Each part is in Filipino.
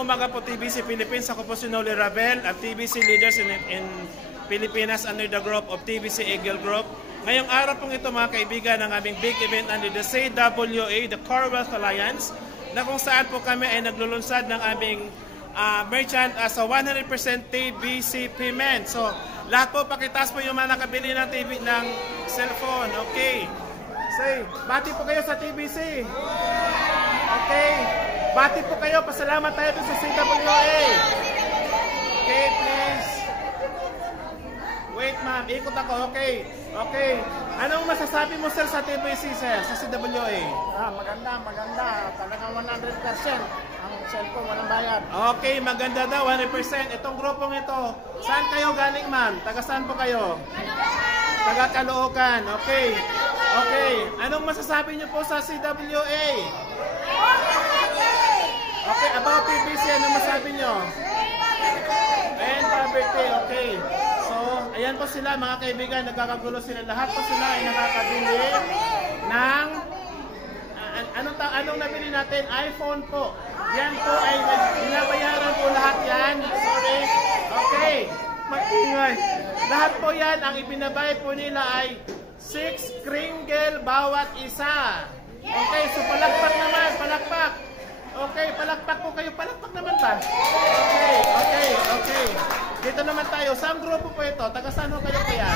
Magandang umaga po TBC Philippines. Ako po si Noli Rabel at TBC Leaders in Pilipinas under the group of TBC Eagle Group. Ngayong araw pong ito mga kaibigan ang aming big event under the CWA, the Core Wealth Alliance, na kung saan po kami ay naglulunsad ng aming merchant as a 100% TBC payment. So lahat po pakitas po yung mga nakabili ng TV ng cellphone. Okay. Say, bati po kayo sa TBC. Okay. Bati po kayo, pasalamat tayo sa CWA. Okay, please. Wait ma'am, ikot ako, okay. Okay. Anong masasabi mo sir sa TBC sir, sa CWA? Maganda. Talagang 100% ang cellphone, walang bayad. Okay, maganda daw, 100%. Itong grupong ito, saan kayo galing ma'am? Taga saan po kayo? Taga Caloocan, okay. Okay, anong masasabi niyo po sa CWA? Okay, about TBC, anong masabi nyo? And poverty, okay. So, ayan po sila mga kaibigan, nagkakagulo sila. Lahat po sila ay nakakabili ng, anong nabili natin? iPhone po. Yan po ay binabayaran po lahat yan. Sorry. Okay, mag-ingay. Lahat po yan, ang ibinabayad po nila ay 6 kringle bawat isa. Okay, so palakpak naman, palakpak. Okay, palakpak po kayo. Palakpak naman ba? Okay. Dito naman tayo. Saan grupo po ito? Taga saan ho kayo kaya?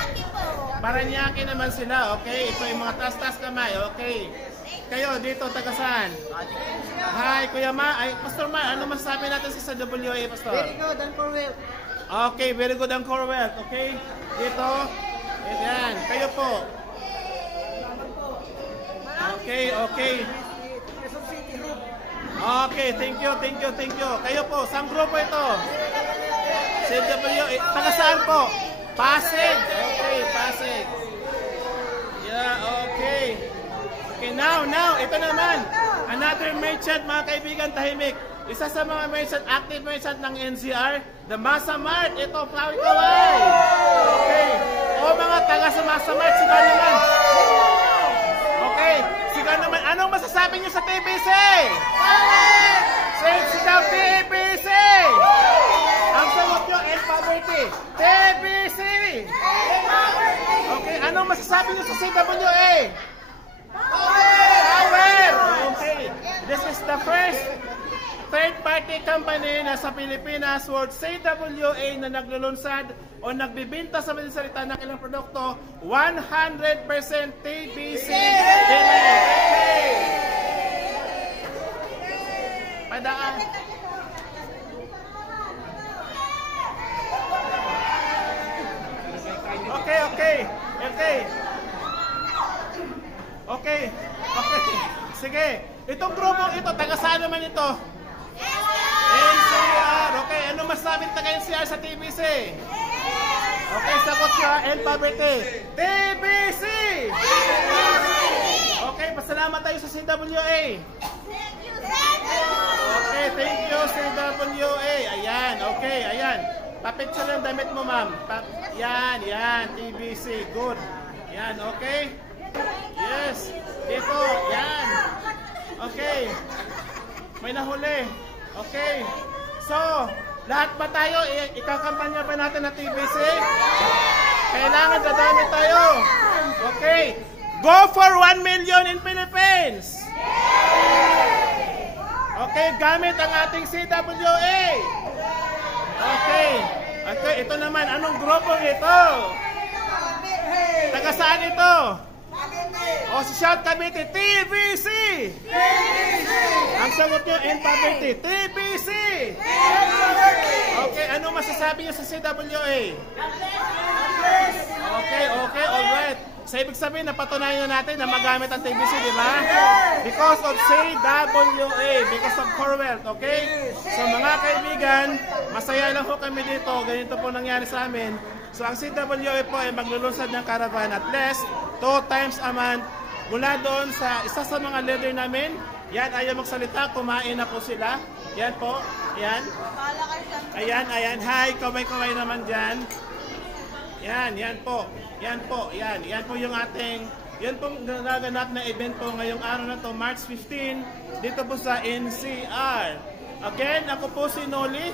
Paranaque naman sila. Okay, ito yung mga tas-tas kamay. Okay. Kayo dito, taga saan? Hi, Kuya Ma. Ay, Pastor Ma, ano masasabi natin sa WA, Pastor? Very good and for well. Okay, very good ang core wealth. Okay, dito. Ayan, kayo po. Okay. Okay, thank you. Kayo po, saan grupo ito? CWA, taga saan po? Pasig. Okay, Pasig. Yeah, okay. Okay, now, ito naman. Another merchant, mga kaibigan, tahimik. Isa sa mga merchant, active merchant ng NCR, the Masa Mart. Ito, kaway. Okay. O mga taga sa Masa Mart, sigaw naman. Okay, sigaw naman. Anong masasabi niyo sa TBC? Sigaw TBC! Ang sagot nyo, end poverty. TBC! Okay, anong masasabi nyo sa CWA? Power! Okay, this is the first third-party company na sa Pilipinas worth CWA na naglulunsad o nagbibinta sa mga salita ng ilang produkto 100% TBC. Okay. Padaan. Okay. Sige. Itong grupong ito, taga saan naman ito? NCR. Okay, ano masabi taga NCR sa TBC? Okay, sagot nyo, end poverty. TBC! Okay, pasalamat tayo sa CWA. Okay, thank you CWA. Ayan. Papicture lang damit mo, ma'am. Yan, TBC, good. Yan, okay? Yes, dito, yan. Okay. May nahuli. Okay. So, lahat ba tayo, ikakampanya ba natin na TBC? Kailangan dadami tayo. Okay. Go for 1 million in Philippines. Okay, gamit ang ating CWA. Okay, ito naman, anong grupo ito? Taga saan ito? O si Shout Cavite, TBC! Ang sagot nyo, end poverty, TBC! Okay, ano masasabi nyo sa CWA? Okay, alright. So, ibig sabihin, napatunayan na natin na magamit ang TBC, di ba? Because of CWA, because of Core Wealth, okay? So, mga kaibigan, masaya lang po kami dito. Ganito po nangyari sa amin. So, ang CWA po ay maglulunsad ng caravan at least 2 times a month. Mula doon sa isa sa mga leader namin, yan, ayaw magsalita, kumain na po sila. Yan po, yan. Ayan. Hi, kamay-kamay naman dyan. Yan po. Yan po yung ating, yan pong nagaganap na event po ngayong araw na to, March 15, dito po sa NCR. Again, ako po si Noli.